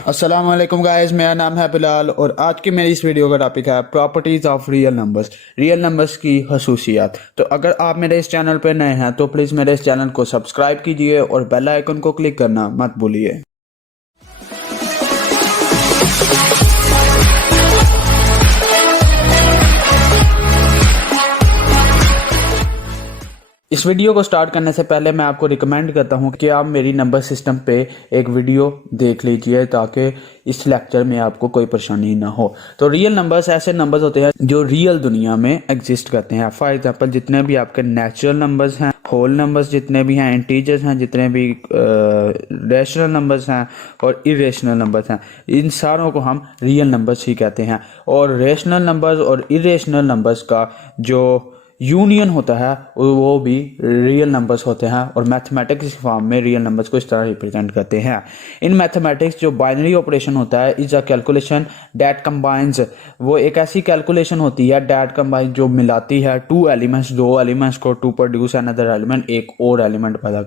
अस्सलाम वालेकुम गाइस, मेरा नाम है बिलाल और आज की मेरी इस वीडियो का टॉपिक है properties of real numbers. Real numbers की खसूसियात। तो अगर आप मेरे इस चैनल पर नए हैं तो प्लीज़ मेरे इस चैनल को सब्सक्राइब कीजिए और बेल आइकन को क्लिक करना मत भूलिए। इस वीडियो को स्टार्ट करने से पहले मैं आपको रिकमेंड करता हूं कि आप मेरी नंबर सिस्टम पे एक वीडियो देख लीजिए ताकि इस लेक्चर में आपको कोई परेशानी ना हो। तो रियल नंबर्स ऐसे नंबर्स होते हैं जो रियल दुनिया में एग्जिस्ट करते हैं। फॉर एग्जांपल जितने भी आपके नेचुरल नंबर्स हैं, होल नंबर्स जितने भी हैं, इंटीजर्स हैं, जितने भी रैशनल नंबर्स हैं और इरेशनल नंबर्स हैं, इन सारों को हम रियल नंबर्स ही कहते हैं। और रैशनल नंबर्स और इरेशनल नंबर्स का जो यूनियन होता है वो भी रियल नंबर्स होते हैं और मैथमेटिक्स फॉर्म में रियल नंबर्स को इस तरह रिप्रेजेंट करते हैं। इन मैथमेटिक्स जो बाइनरी ऑपरेशन होता है is a calculation that combines, वो एक ऐसी कैलकुलेशन होती है दैट कंबाइन जो मिलाती है दो एलिमेंट्स को टू प्रोड्यूस अनदर एलिमेंट, एक और एलिमेंट पैदा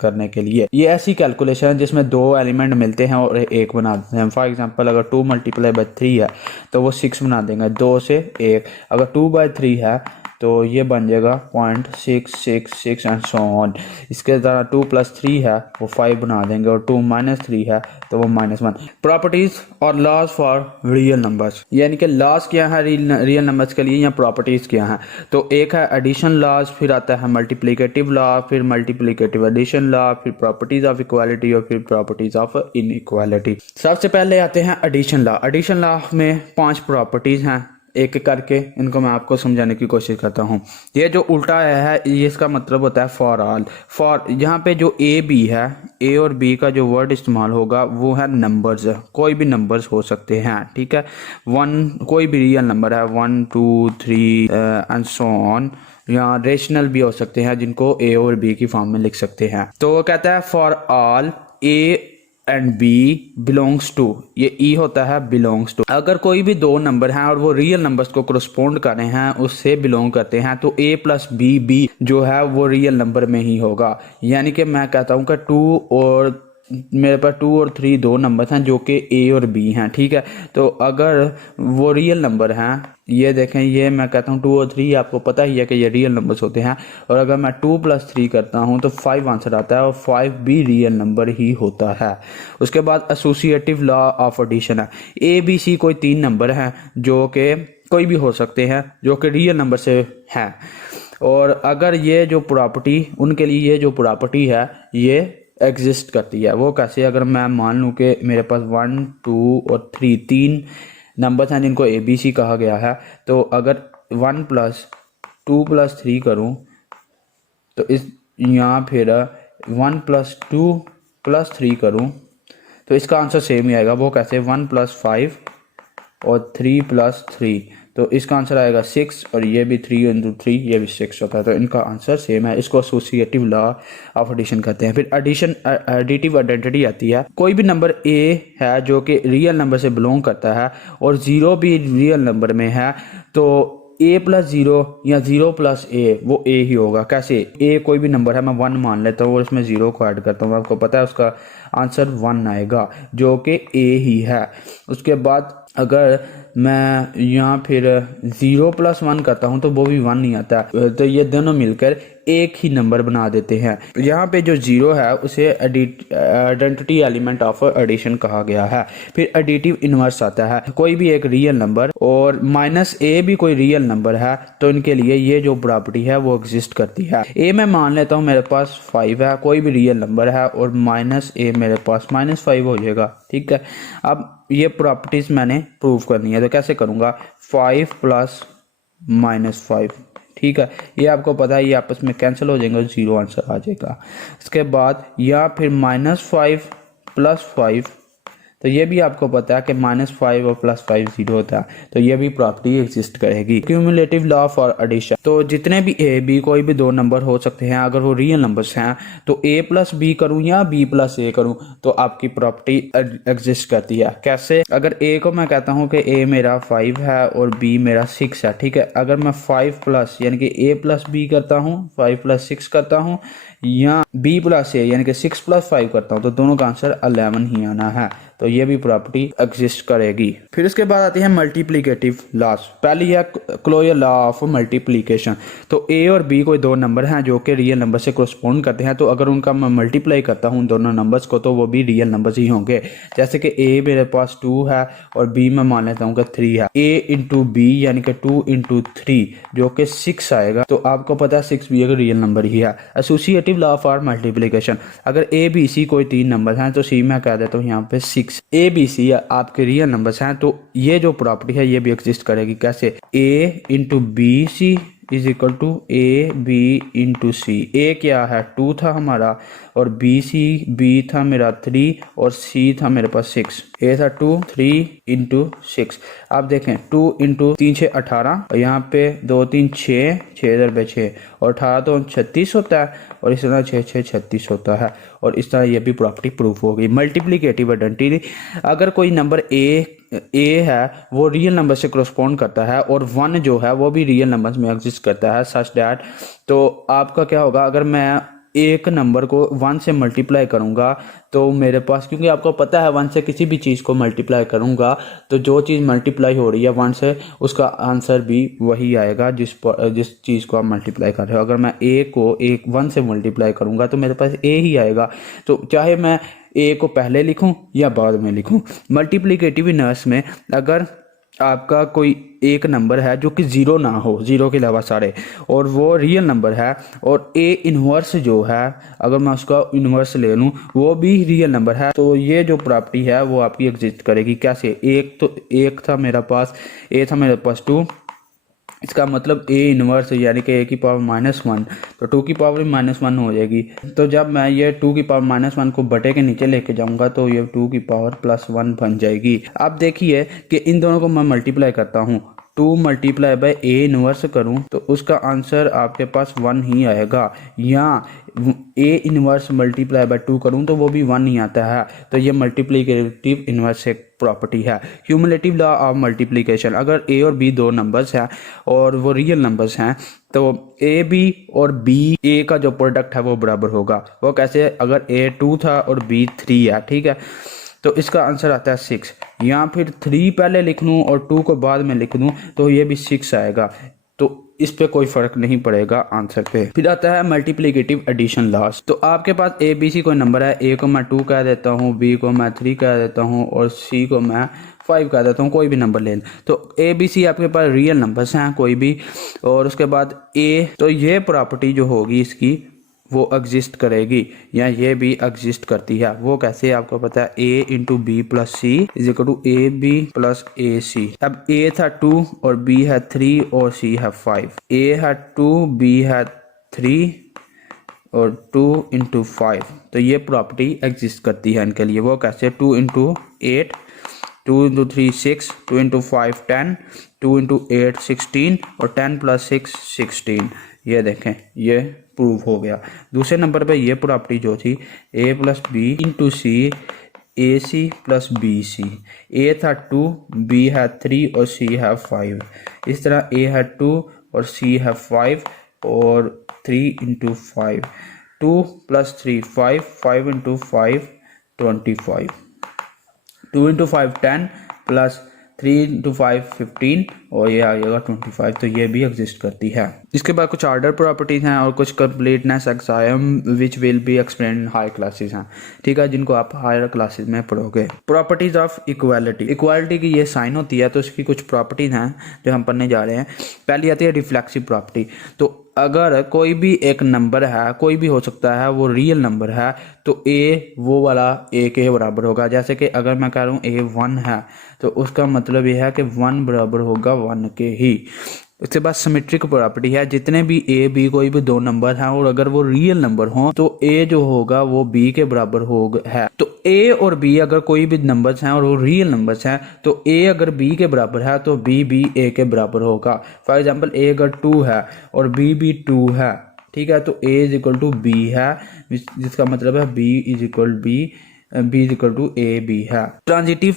करने के लिए। ये ऐसी कैलकुलेशन है जिसमें दो एलिमेंट मिलते हैं और एक बना देते हैं। फॉर एग्जाम्पल अगर 2 × 3 है तो वो 6 बना देंगे, 2 से 1। अगर 2/3 है तो ये बन जाएगा 0.666 एंड सो ऑन। इसके तरह 2 + 3 है वो 5 बना देंगे और 2 - 3 है तो वो -1। प्रॉपर्टीज और लॉज फॉर रियल नंबर्स, यानी कि लॉज क्या है रियल नंबर्स के लिए या प्रॉपर्टीज क्या है। तो एक है एडिशन लॉज, फिर आता है मल्टीप्लिकेटिव लॉ, फिर मल्टीप्लिकेटिव एडिशन लॉ, फिर प्रॉपर्टीज ऑफ इक्वालिटी और फिर प्रॉपर्टीज ऑफ इनइक्वालिटी। सबसे पहले आते हैं एडिशन लॉ। एडिशन लॉ में 5 प्रॉपर्टीज हैं, एक एक करके इनको मैं आपको समझाने की कोशिश करता हूँ। ये जो उल्टा है ये इसका मतलब होता है फॉर ऑल। फॉर यहाँ पे जो ए बी है, ए और बी का जो वर्ड इस्तेमाल होगा वो है नंबर्स। कोई भी नंबर्स हो सकते हैं, ठीक है। कोई भी रियल नंबर है, 1 2 3 एंड सो ऑन। यहाँ रेशनल भी हो सकते हैं जिनको ए और बी की फॉर्म में लिख सकते हैं। तो वो कहता है for all A and B belongs to, ये ई होता है बिलोंग्स टू। अगर कोई भी दो नंबर हैं और वो रियल नंबर्स को करस्पॉन्ड कर रहे हैं, उससे बिलोंग करते हैं, तो ए प्लस बी जो है वो रियल नंबर में ही होगा। यानी कि मैं कहता हूँ कि 2 और मेरे पास 2 और 3 दो नंबर हैं जो कि ए और बी हैं, ठीक है। तो अगर वो रियल नंबर हैं, ये देखें, ये मैं कहता हूँ 2 और 3, आपको पता ही है कि ये रियल नंबर्स होते हैं। और अगर मैं 2 + 3 करता हूँ तो 5 आंसर आता है और 5 भी रियल नंबर ही होता है। उसके बाद एसोसिएटिव लॉ ऑफ एडिशन है। ए बी सी कोई 3 नंबर हैं जो कि कोई भी हो सकते हैं जो कि रियल नंबर से हैं। और अगर ये जो प्रॉपर्टी, उनके लिए ये जो प्रॉपर्टी है ये एग्जिस्ट करती है। वो कैसे? अगर मैं मान लूँ कि मेरे पास 1 2 और 3 3 नंबर्स हैं जिनको ए बी सी कहा गया है, तो अगर 1 + 2 + 3 करूँ तो इस यहाँ फिर 1 + 2 + 3 करूँ तो इसका आंसर सेम ही आएगा। वो कैसे? 1 + 5 और 3 + 3, तो इसका आंसर आएगा 6। और ये भी 3 × 3, ये भी 6 होता है, तो इनका आंसर सेम है। इसको एसोसिएटिव लॉ ऑफ एडिशन कहते हैं। फिर एडिशन एडिटिव आइडेंटिटी आती है। कोई भी नंबर ए है जो कि रियल नंबर से बिलोंग करता है और 0 भी रियल नंबर में है, तो a + 0 या 0 + a वो a ही होगा। कैसे? a कोई भी नंबर है, मैं 1 मान लेता हूँ और इसमें 0 को ऐड करता हूँ, आपको पता है उसका आंसर 1 आएगा जो कि a ही है। उसके बाद अगर मैं यहाँ फिर 0 + 1 करता हूँ तो वो भी 1 नहीं आता, तो ये दोनों मिलकर एक ही नंबर बना देते हैं। यहाँ पे जो 0 है उसे आइडेंटिटी एलिमेंट ऑफ एडिशन कहा गया है। फिर एडिटिव इनवर्स आता है। कोई भी एक रियल नंबर और -a भी कोई रियल नंबर है तो इनके लिए ये जो प्रॉपर्टी है वो एग्जिस्ट करती है। a मैं मान लेता हूँ मेरे पास 5 है, कोई भी रियल नंबर है, और -a मेरे पास -5 हो जाएगा, ठीक है। अब ये प्रॉपर्टीज मैंने प्रूव करनी है, तो कैसे करूँगा? 5 + -5, ठीक है। ये आपको पता है, ये आपस में कैंसिल हो जाएंगे और 0 आंसर आ जाएगा। इसके बाद या फिर -5 + 5, तो ये भी आपको पता है कि -5 और +5 0 होता है, तो ये भी प्रॉपर्टी एग्जिस्ट करेगी। क्यूमुलेटिव लॉ फॉर एडिशन, तो जितने भी ए बी कोई भी दो नंबर हो सकते हैं, अगर वो रियल नंबर्स हैं तो a + b करूँ या b + a करूँ तो आपकी प्रॉपर्टी एग्जिस्ट करती है। कैसे? अगर a को मैं कहता हूँ कि a मेरा 5 है और b मेरा 6 है, ठीक है। अगर मैं 5+ यानी कि a + b करता हूँ, 5 + 6 करता हूँ, या b + a यानी कि 6 + 5 करता हूँ, तो दोनों का आंसर 11 ही आना है। तो ये भी प्रॉपर्टी एग्जिस्ट करेगी। फिर उसके बाद आती है मल्टीप्लिकेटिव लॉस। पहली है क्लोजर लॉ ऑफ मल्टीप्लिकेशन। तो ए और बी कोई दो नंबर हैं जो कि रियल नंबर से करस्पॉन्ड करते हैं, तो अगर उनका मैं मल्टीप्लाई करता हूँ दोनों नंबर्स को तो वो भी रियल नंबर्स ही होंगे। जैसे कि ए मेरे पास 2 है और बी मैं मान लेता हूँ कि 3 है। ए इंटू बी यानी कि 2 इंटू 3 जो कि 6 आएगा, तो आपको पता है 6 भी एक रियल नंबर ही है। एसोसिएटिव लॉ फॉर मल्टीप्लिकेशन, अगर ए बी सी कोई 3 नंबर हैं तो सी मैं कह देता हूँ यहाँ पे 6। ए बी सी आपके रियल नंबर्स हैं, तो ये जो प्रॉपर्टी है ये भी एग्जिस्ट करेगी। कैसे? A into B C is equal to A B into C. A क्या है? 2 था हमारा, और बी था मेरा 3 और सी था मेरे पास 6। ए था 2, 3 इंटू 6। आप देखें 2 इंटू 3 6 18, और यहाँ पे 2 3 6 6 दर 6 और 18 तो 36 होता है, और इस तरह 6 6 36 होता है। और इस तरह ये भी प्रॉपर्टी प्रूफ हो गई। मल्टीप्लिकेटिव आइडेंटिटी, अगर कोई नंबर ए है वो रियल नंबर से करस्पॉन्ड करता है और 1 जो है वो भी रियल नंबर्स में एग्जिस्ट करता है सच दैट, तो आपका क्या होगा? अगर मैं एक नंबर को 1 से मल्टीप्लाई करूंगा तो मेरे पास, क्योंकि आपको पता है 1 से किसी भी चीज़ को मल्टीप्लाई करूंगा तो जो चीज़ मल्टीप्लाई हो रही है 1 से उसका आंसर भी वही आएगा जिस चीज़ को आप मल्टीप्लाई कर रहे हो। अगर मैं ए को 1 से मल्टीप्लाई करूंगा तो मेरे पास ए ही आएगा, तो चाहे मैं ए को पहले लिखूं या बाद में लिखूं। मल्टीप्लिकेटिव इनवर्स में अगर आपका कोई एक नंबर है जो कि 0 ना हो, 0 के अलावा सारे, और वो रियल नंबर है, और ए इन्वर्स जो है अगर मैं उसका इन्वर्स ले लूँ वो भी रियल नंबर है, तो ये जो प्रॉपर्टी है वो आपकी एग्जिस्ट करेगी। कैसे? एक था मेरे पास 2, इसका मतलब ए इनवर्स यानी कि ए की पावर -1, तो 2 की पावर -1 हो जाएगी। तो जब मैं ये 2 की पावर -1 को बटे के नीचे लेके जाऊंगा तो ये 2 की पावर +1 बन जाएगी। अब देखिए कि इन दोनों को मैं मल्टीप्लाई करता हूँ, 2 मल्टीप्लाई बाय ए इनवर्स करूँ तो उसका आंसर आपके पास 1 ही आएगा, या ए इनवर्स मल्टीप्लाई बाय 2 करूँ तो वो भी 1 ही आता है। तो ये मल्टीप्लिकेटिव इनवर्स एक प्रॉपर्टी है। क्यूमुलेटिव लॉ ऑफ मल्टीप्लिकेशन, अगर ए और बी दो नंबर्स हैं और वो रियल नंबर्स हैं तो ए बी और बी ए का जो प्रोडक्ट है वो बराबर होगा। वो कैसे? अगर ए 2 था और बी 3 है, ठीक है, तो इसका आंसर आता है 6। या फिर 3 पहले लिख लूँ और 2 को बाद में लिख दूँ तो ये भी 6 आएगा, तो इस पे कोई फर्क नहीं पड़ेगा आंसर पे। फिर आता है मल्टीप्लिकेटिव एडिशन लॉस। तो आपके पास ए बी सी कोई नंबर है, ए को मैं 2 कह देता हूँ, बी को मैं 3 कह देता हूँ और सी को मैं 5 कह देता हूँ, कोई भी नंबर ले लें। तो ए बी सी आपके पास रियल नंबर्स हैं कोई भी, और उसके बाद ए, तो ये प्रॉपर्टी जो होगी इसकी वो एग्जिस्ट करेगी, या ये भी एग्जिस्ट करती है। वो कैसे? आपको पता है A into B plus C is equal to A B plus A C. अब ए था 2 और बी है 3 और सी है 5। ए है 2, बी है 3 और 2 इंटू 5, तो ये प्रॉपर्टी एग्जिस्ट करती है इनके लिए। वो कैसे? 2 इंटू 8, 2 इंटू 3 6, 2 इंटू 5 10, 2 इंटू 8 16 और 10 प्लस 6 16। ये देखें ये प्रूव हो गया। दूसरे नंबर पे ये प्रॉपर्टी जो थी ए प्लस बी इंटू सी, ए सी प्लस बी सी। ए था 2, बी है 3 और सी है 5। इस तरह ए है 2 और सी है 5 और 3 into 5, 2 plus 3 5, 5 into 5 25, 2 into 5 10 plus 3 into 5 15 और ये आ जाएगा 25। तो ये भी एग्जिस्ट करती है। इसके बाद कुछ ऑर्डर प्रॉपर्टीज हैं और कुछ completeness exine which will be explain in high classes हैं, ठीक है, जिनको आप हायर क्लासेस में पढ़ोगे। प्रॉपर्टीज ऑफ इक्वालिटी, इक्वालिटी की ये साइन होती है तो इसकी कुछ प्रॉपर्टीज हैं जो हम पढ़ने जा रहे हैं। पहली आती है रिफ्लेक्सिव प्रॉपर्टी। तो अगर कोई भी एक नंबर है, कोई भी हो सकता है, वो रियल नंबर है, तो ए वो वाला ए के बराबर होगा। जैसे कि अगर मैं कह रहा हूँ ए 1 है तो उसका मतलब ये है कि 1 बराबर होगा 1 के ही। उसके बाद सिमेट्रिक प्रॉपर्टी है, जितने भी ए बी कोई भी दो नंबर हैं और अगर वो रियल नंबर हो तो ए जो होगा वो बी के बराबर होगा है। तो ए और बी अगर कोई भी नंबर्स हैं और वो रियल नंबर्स हैं तो ए अगर बी के बराबर है तो बी भी ए के बराबर होगा। फॉर एग्जांपल ए अगर 2 है और बी भी 2 है, ठीक है, तो A is equal to B है, जिसका मतलब है B is equal to A B है। ट्रांजिटिव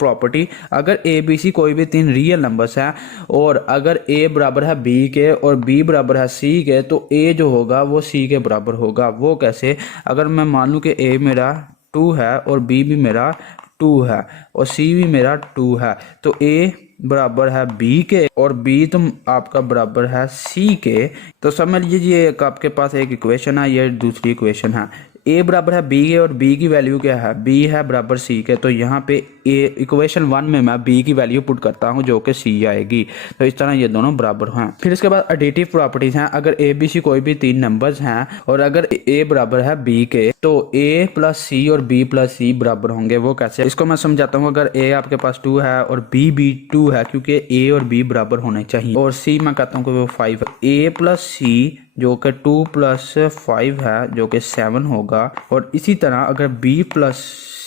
प्रॉपर्टी, अगर ए बी सी कोई भी 3 रियल नंबर्स हैं और अगर ए बराबर है बी के और बी बराबर है सी के तो ए जो होगा वो सी के बराबर होगा। वो कैसे? अगर मैं मान लूँ कि ए मेरा 2 है और बी भी मेरा 2 है और सी भी मेरा 2 है, तो ए बराबर है बी के और बी तो आपका बराबर है सी के। तो समझ लीजिए एक आपके पास एक इक्वेशन है, ये दूसरी इक्वेशन है। ए बराबर है बी के और बी की वैल्यू क्या है, बी है बराबर सी के। तो यहाँ पे ए इक्वेशन 1 में मैं बी की वैल्यू पुट करता हूँ जो कि सी आएगी। तो इस तरह ये दोनों बराबर हैं। फिर इसके बाद एडिटिव प्रॉपर्टीज हैं। अगर ए बी सी कोई भी 3 नंबर्स हैं और अगर ए बराबर है बी के तो ए प्लस सी और बी प्लस सी बराबर होंगे। वो कैसे, इसको मैं समझाता हूँ। अगर ए आपके पास 2 है और बी भी 2 है, क्योंकि ए और बी बराबर होने चाहिए, और सी मैं कहता हूँ कि वो 5 है। ए प्लस सी जो कि 2 प्लस 5 है जो कि 7 होगा। और इसी तरह अगर बी प्लस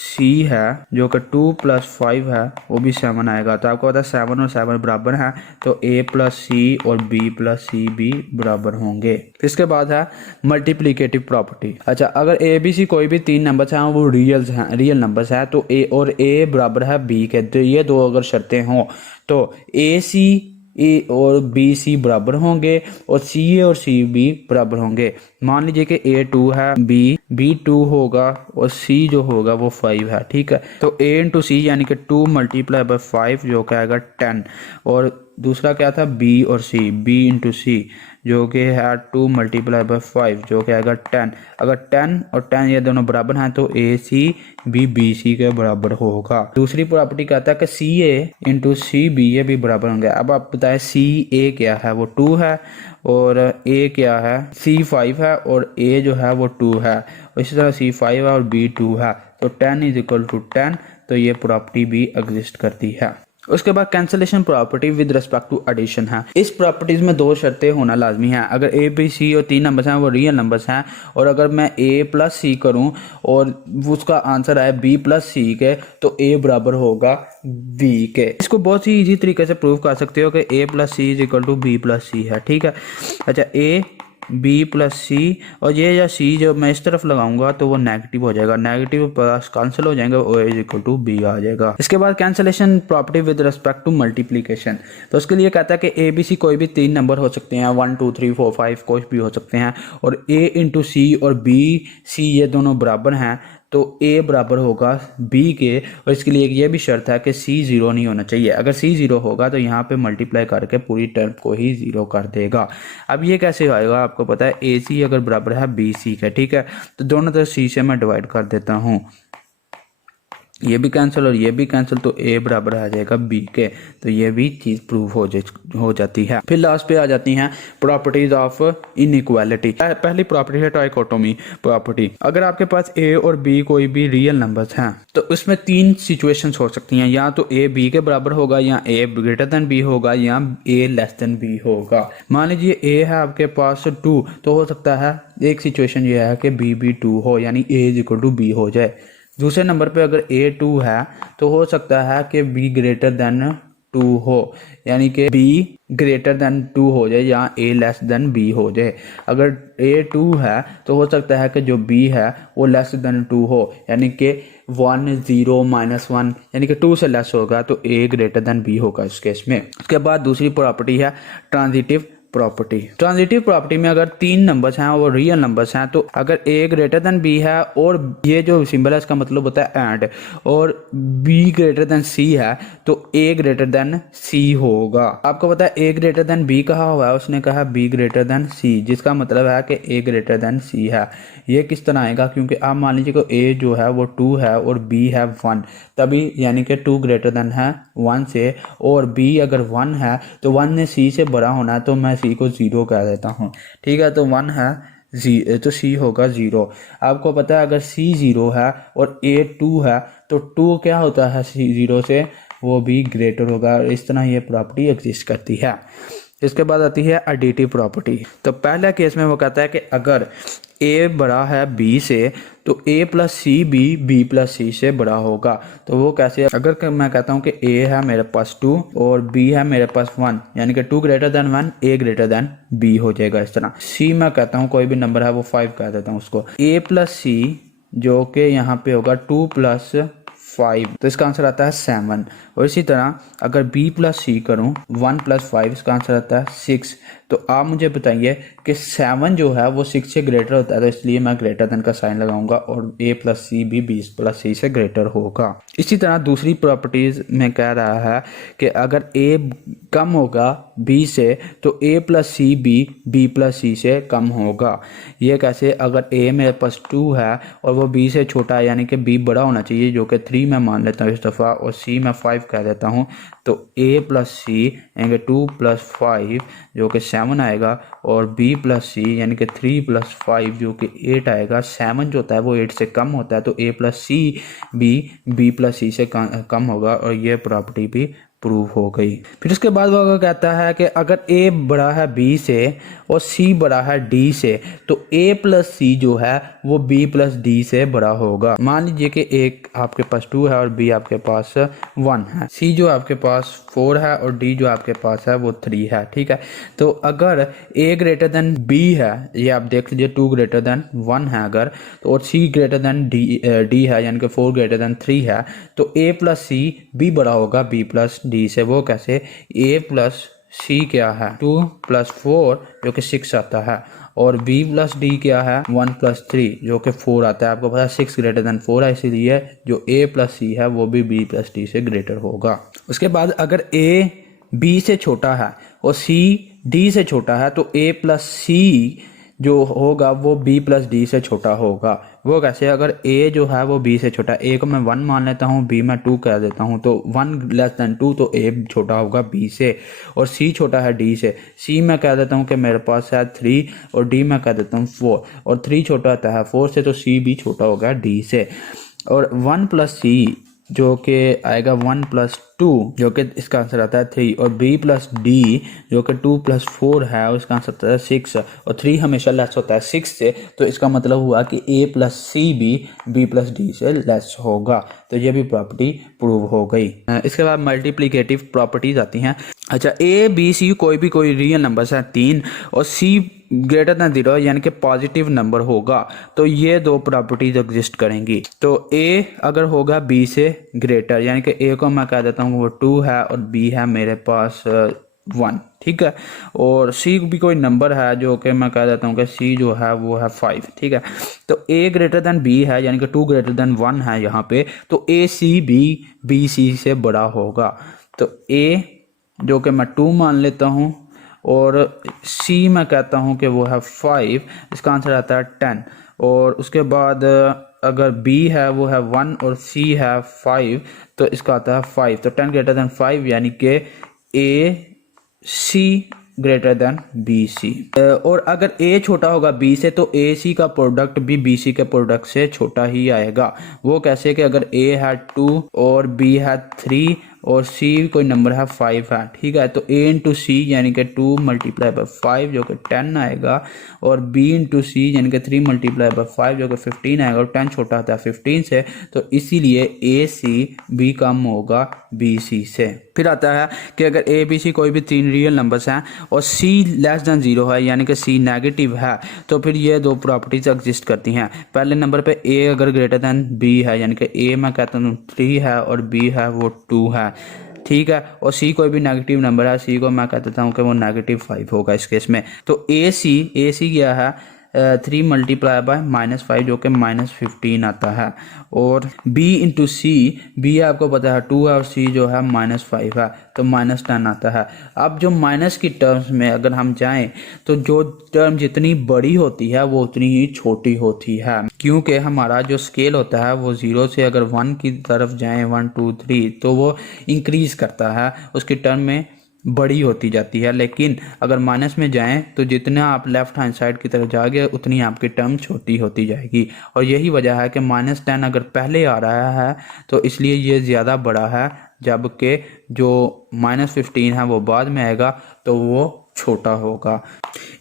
सी है जो कि 2 प्लस 5 है वो भी 7 आएगा। तो आपको पता है 7 और 7 बराबर हैं, तो ए प्लस सी और बी प्लस सी भी बराबर होंगे। इसके बाद है मल्टीप्लिकेटिव प्रॉपर्टी। अच्छा, अगर ए बी सी कोई भी 3 नंबर्स हैं वो रियल नंबर्स हैं, तो ए और ए बराबर है बी के, तो ये दो अगर शर्तें हों तो ए सी ए और बी सी बराबर होंगे और सी ए और सी बी बराबर होंगे। मान लीजिए कि ए 2 है, बी 2 होगा और सी जो होगा वो 5 है। ठीक है, तो ए इंटू सी यानी कि 2 मल्टीप्लाई बाय 5 जो क्या आएगा 10। और दूसरा क्या था, बी और सी, बी इंटू सी जो कि है 2 मल्टीप्लाई बाय 5 जो कि आएगा 10। अगर 10 और 10 ये दोनों बराबर हैं तो ए सी बी सी के बराबर होगा। दूसरी प्रॉपर्टी कहता है कि सी ए इंटू सी बी ये भी बराबर होंगे। अब आप बताएं सी ए क्या है, वो 2 है, और ए क्या है, सी 5 है और ए जो है वो 2 है। और इसी तरह सी 5 है और बी 2 है, तो 10 इज इक्वल टू 10। तो ये प्रॉपर्टी भी एग्जिस्ट करती है। उसके बाद cancellation property with respect to addition है। इस प्रॉपर्टीज में 2 शर्तें होना लाजमी है। अगर ए बी सी और 3 नंबर्स हैं वो रियल नंबर्स हैं, और अगर मैं ए प्लस सी करूं और उसका आंसर आए बी प्लस सी के, तो ए बराबर होगा बी के। इसको बहुत ही इजी तरीके से प्रूव कर सकते हो कि A plus C is equal to B plus C है। ठीक है, अच्छा, ए बी प्लस सी और ये या सी जो मैं इस तरफ लगाऊंगा तो वो नेगेटिव हो जाएगा, नेगेटिव प्लस कैंसिल हो जाएंगे और इज इक्वल टू बी आ जाएगा। इसके बाद cancellation property with respect to multiplication. तो उसके लिए कहता है कि ए बी सी कोई भी 3 नंबर हो सकते हैं, 1 2 3 4 5 कुछ भी हो सकते हैं, और ए इंटू सी और बी सी ये दोनों बराबर हैं, तो ए बराबर होगा बी के। और इसके लिए ये भी शर्त है कि सी 0 नहीं होना चाहिए। अगर सी 0 होगा तो यहाँ पे मल्टीप्लाई करके पूरी टर्म को ही 0 कर देगा। अब ये कैसे आएगा, आपको पता है ए सी अगर बराबर है बी सी का। ठीक है, तो दोनों तरफ सी से मैं डिवाइड कर देता हूँ, ये भी कैंसिल और ये भी कैंसिल, तो ए बराबर आ जाएगा बी के। तो ये भी चीज़ प्रूव हो जाती है। फिर लास्ट पे आ जाती हैं प्रॉपर्टीज ऑफ इनइक्वालिटी। पहली प्रॉपर्टी है ट्राइकोटोमी प्रॉपर्टी। अगर आपके पास ए और बी कोई भी रियल नंबर्स हैं तो उसमें 3 सिचुएशंस हो सकती हैं, या तो ए बी के बराबर होगा, या ए ग्रेटर देन बी होगा, या ए लेस देन बी होगा। मान लीजिए ए है आपके पास 2, तो हो सकता है एक सिचुएशन ये है कि बी भी 2 हो, यानी ए इज इक्वल टू बी हो जाए। दूसरे नंबर पे अगर ए 2 है तो हो सकता है कि बी ग्रेटर देन 2 हो, यानी कि बी ग्रेटर देन 2 हो जाए या ए लेस देन बी हो जाए। अगर ए 2 है तो हो सकता है कि जो बी है वो लेस देन 2 हो, यानी कि 1 0 -1 यानी कि 2 से लेस होगा, तो ए ग्रेटर देन बी होगा इस केस में। उसके बाद दूसरी प्रॉपर्टी है ट्रांजिटिव प्रॉपर्टी। ट्रांजिटिव प्रॉपर्टी में अगर 3 नंबर्स हैं वो रियल नंबर्स हैं, तो अगर ए ग्रेटर देन बी है और ये जो सिंबल है इसका मतलब होता है एंड, और बी ग्रेटर देन सी है तो ए ग्रेटर देन सी होगा। आपको पता है ए ग्रेटर देन बी कहा हुआ है, उसने कहा बी ग्रेटर देन सी, जिसका मतलब है कि ए ग्रेटर देन सी है। ये किस तरह आएगा, क्योंकि आप मान लीजिए कि ए जो है वो 2 है और बी है 1, तभी यानी कि 2 ग्रेटर देन है 1 से, और बी अगर 1 है तो 1 ने सी से बड़ा होना है, तो मैं सी को 0 कह देता हूँ। ठीक है, तो 1 है तो सी होगा 0। आपको पता है अगर सी 0 है और ए 2 है तो 2 क्या होता है सी 0 से, वो भी ग्रेटर होगा। इस तरह ये प्रॉपर्टी एग्जिस्ट करती है। इसके बाद आती है एडिटिव प्रॉपर्टी। तो पहला केस में वो कहता है कि अगर ए बड़ा है बी से तो ए प्लस सी भी बी प्लस सी से बड़ा होगा। तो वो कैसे, अगर मैं कहता हूँ कि ए है मेरे पास 2 और बी है मेरे पास 1, यानी कि 2 ग्रेटर देन 1 ए ग्रेटर देन बी हो जाएगा। इस तरह सी मैं कहता हूँ कोई भी नंबर है वो 5 कह देता हूँ उसको, ए प्लस सी जो कि यहाँ पे होगा 2 प्लस 5, तो इसका आंसर आता है 7। और इसी तरह अगर b प्लस सी करूँ 1 प्लस 5, इसका आंसर आता है 6। तो आप मुझे बताइए कि 7 जो है वो 6 से ग्रेटर होता है, तो इसलिए मैं ग्रेटर देन का साइन लगाऊंगा और a प्लस सी भी b प्लस सी से ग्रेटर होगा। इसी तरह दूसरी प्रॉपर्टीज में कह रहा है कि अगर a कम होगा b से तो a प्लस सी भी b प्लस सी से कम होगा। ये कैसे? अगर a मेरे पास 2 है और वो b से छोटा है, यानी कि b बड़ा होना चाहिए, जो कि 3 मैं मान लेता हूँ इस दफ़ा, और c मैं 5 कह देता हूँ, तो a प्लस सी यानी कि 2 प्लस 5 जो कि 7 आएगा, और b प्लस सी यानी कि 3 प्लस 5 जो कि 8 आएगा। 7 जो होता है वो 8 से कम होता है, तो a प्लस सी भी b प्लस सी से कम होगा, और ये प्रॉपर्टी भी प्रूव हो गई। फिर उसके बाद वो कहता है कि अगर a बड़ा है b से और c बड़ा है d से, तो a प्लस सी जो है वो b प्लस d से बड़ा होगा। मान लीजिए कि एक आपके पास 2 है और b आपके पास 1 है, c जो आपके पास 4 है और d जो आपके पास है वो 3 है। ठीक है, तो अगर a ग्रेटर देन b है, ये आप देख लीजिए 2 ग्रेटर देन 1 है अगर, तो और c ग्रेटर देन d है यानी कि 4 ग्रेटर देन 3 है, तो a प्लस सी b बड़ा होगा b प्लस d से। वो कैसे? a प्लस सी क्या है? 2 प्लस 4 जो कि 6 आता है, और b प्लस d क्या है? 1 प्लस 3 जो कि 4 आता है। आपको पता है 6 ग्रेटर देन 4 है, इसीलिए जो a प्लस सी है वो भी b प्लस d से ग्रेटर होगा। उसके बाद अगर a b से छोटा है और c d से छोटा है, तो a प्लस सी जो होगा वो b प्लस डी से छोटा होगा। वो कैसे? अगर a जो है वो b से छोटा है, a को मैं 1 मान लेता हूँ, b मैं 2 कह देता हूँ, तो 1 लेस देन 2, तो a छोटा होगा b से, और c छोटा है d से। c मैं कह देता हूँ कि मेरे पास है 3, और d मैं कह देता हूँ 4, और 3 छोटा होता है 4 से, तो c भी छोटा होगा d से। और 1 प्लस सी जो कि आएगा 1 प्लस 2 जो कि इसका आंसर आता है 3, और b प्लस डी जो कि 2 प्लस 4 है और इसका आंसर आता है 6, और 3 हमेशा लेस होता है 6 से, तो इसका मतलब हुआ कि a प्लस सी भी b प्लस डी से लेस होगा। तो ये भी प्रॉपर्टी प्रूव हो गई। इसके बाद मल्टीप्लिकेटिव प्रॉपर्टीज आती हैं। अच्छा, a b c कोई रियल नंबर्स हैं 3, और c ग्रेटर देन 0 यानी कि पॉजिटिव नंबर होगा, तो ये दो प्रॉपर्टीज एग्जिस्ट करेंगी। तो a अगर होगा b से ग्रेटर, यानी कि a को मैं कह देता हूँ वो 2 है और b है मेरे पास 1, ठीक है, और c भी कोई नंबर है जो कि मैं कह देता हूँ कि c जो है वो है 5, ठीक है। तो a ग्रेटर देन b है यानी कि 2 ग्रेटर देन 1 है यहाँ पे, तो a c भी b c से बड़ा होगा। तो a जो कि मैं 2 मान लेता हूँ, और C मैं कहता हूँ कि वो है 5, इसका आंसर आता है 10। और उसके बाद अगर B है वो है 1 और C है 5, तो इसका आता है 5। तो 10 ग्रेटर देन 5 यानी कि A C greater than B C. और अगर a छोटा होगा b से, तो ए सी का प्रोडक्ट भी बी सी के प्रोडक्ट से छोटा ही आएगा। वो कैसे? कि अगर a है 2 और b है 3 और c कोई नंबर है 5 है, ठीक है, तो a इंटू सी यानी कि 2 मल्टीप्लाई बाई 5 जो कि 10 आएगा, और b इंटू सी यानी कि 3 मल्टीप्लाई बाई 5 जो कि 15 आएगा, और 10 छोटा होता है 15 से, तो इसीलिए a c b कम होगा b c से। फिर आता है कि अगर a b c कोई भी 3 रियल नंबर्स हैं और c लेस देन 0 है यानी कि c नेगेटिव है, तो फिर ये दो प्रॉपर्टीज एग्जिस्ट करती हैं। पहले नंबर पे a अगर ग्रेटर देन b है यानी कि a मैं कहता हूँ 3 है और b है वो 2 है, ठीक है, और c कोई भी नेगेटिव नंबर है, c को मैं कह देता हूँ कि वो -5 होगा इस केस में। तो a c क्या है? 3 मल्टीप्लाई बाय -5 जो कि -15 आता है, और b इंटू सी, b आपको पता है 2 है और c जो है -5 है, तो -10 आता है। अब जो माइनस की टर्म्स में अगर हम जाएं, तो जो टर्म जितनी बड़ी होती है वो उतनी ही छोटी होती है, क्योंकि हमारा जो स्केल होता है वो 0 से अगर 1 की तरफ जाएं 1 2 3, तो वो इंक्रीज करता है, उसकी टर्म में बड़ी होती जाती है। लेकिन अगर माइनस में जाएं तो जितना आप लेफ्ट हैंड साइड की तरफ जाओगे उतनी आपकी टर्म छोटी होती जाएगी, और यही वजह है कि -10 अगर पहले आ रहा है तो इसलिए ये ज़्यादा बड़ा है, जबकि जो -15 है वो बाद में आएगा तो वो छोटा होगा।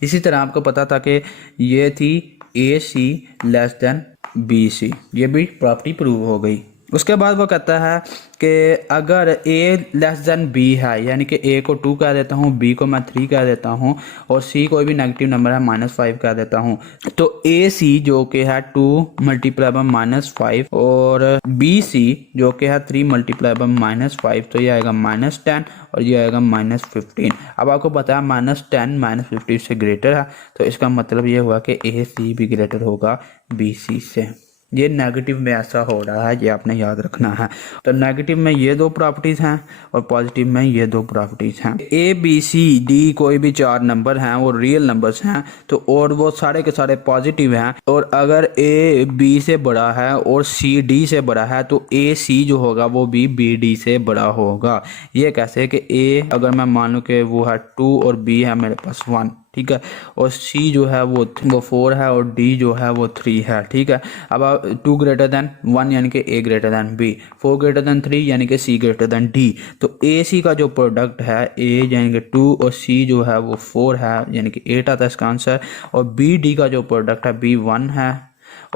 इसी तरह आपको पता था कि ये थी AC लेस देन BC, ये भी प्रॉपर्टी प्रूव हो गई। उसके बाद वो कहता है कि अगर a लेस देन b है, यानी कि a को 2 कह देता हूँ, b को मैं 3 कह देता हूँ और c कोई भी नेगेटिव नंबर है -5 कह देता हूँ, तो ac जो कि है 2 मल्टीप्लाई बाय -5 और bc जो कि है 3 मल्टीप्लाई बाय -5, तो ये आएगा -10 और ये आएगा -15। अब आपको पता है -10 -15 से ग्रेटर है, तो इसका मतलब ये हुआ कि ac भी ग्रेटर होगा bc से। ये नेगेटिव में ऐसा हो रहा है, ये आपने याद रखना है। तो नेगेटिव में ये दो प्रॉपर्टीज हैं और पॉजिटिव में ये दो प्रॉपर्टीज हैं। ए बी सी डी कोई भी 4 नंबर हैं वो रियल नंबर्स हैं, तो और वो सारे के सारे पॉजिटिव हैं, और अगर ए बी से बड़ा है और सी डी से बड़ा है तो ए सी जो होगा वो भी बी डी से बड़ा होगा। ये कैसे कि ए अगर मैं मान लूँ कि वो है 2 और बी है मेरे पास 1, ठीक है, और सी जो है वो 4 है और डी जो है वो 3 है, ठीक है। अब 2 ग्रेटर दैन 1 यानी कि A greater than B, 4 greater than 3 यानी कि सी ग्रेटर दैन डी। तो ए सी का जो प्रोडक्ट है ए यानी कि 2 और सी जो है वो 4 है, यानी कि 8 आता है इसका आंसर, और बी डी का जो प्रोडक्ट है बी 1 है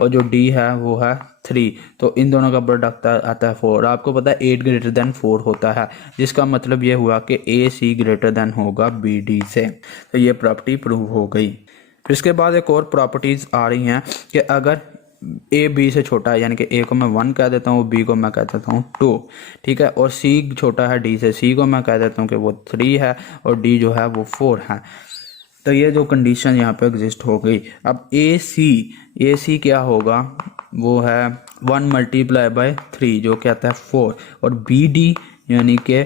और जो डी है वो है 3, तो इन दोनों का प्रोडक्ट आता है 4। आपको पता है 8 ग्रेटर देन 4 होता है, जिसका मतलब ये हुआ कि ए सी ग्रेटर देन होगा बी डी से। तो ये प्रॉपर्टी प्रूव हो गई। फिर इसके बाद एक और प्रॉपर्टीज आ रही हैं कि अगर ए बी से छोटा है, यानी कि ए को मैं 1 कह देता हूँ, बी को मैं कह देता हूँ 2, ठीक है, और सी छोटा है डी से, सी को मैं कह देता हूँ कि वो 3 है और डी जो है वो 4 है। तो ये जो कंडीशन यहाँ पे एग्जिस्ट हो गई। अब ए सी क्या होगा, वो है 1 मल्टीप्लाई बाय 3 जो क्या आता है 4, और बी डी यानी कि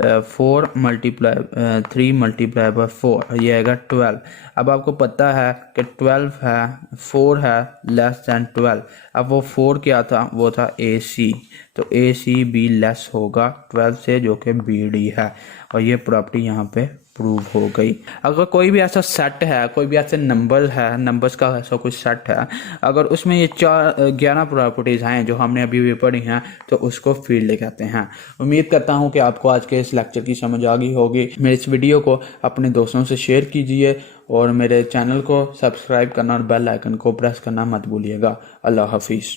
4 मल्टीप्लाई 3 मल्टीप्लाई बाय 4 ये आएगा 12। अब आपको पता है कि 12 है, 4 है लेस दैन 12। अब वो 4 क्या था, वो था ए सी, तो ए सी भी लेस होगा 12 से जो कि बी डी है, और ये प्रॉपर्टी यहाँ पे प्रूव हो गई। अगर कोई भी ऐसा सेट है, कोई भी ऐसे नंबर है, नंबर्स का ऐसा कुछ सेट है, अगर उसमें ये 11 प्रॉपर्टीज़ हैं जो हमने अभी भी पढ़ी हैं, तो उसको फील्ड कहते हैं। उम्मीद करता हूँ कि आपको आज के इस लेक्चर की समझ आ गई होगी। मेरे इस वीडियो को अपने दोस्तों से शेयर कीजिए और मेरे चैनल को सब्सक्राइब करना और बेल आइकन को प्रेस करना मत भूलिएगा। अल्लाह हाफिज़।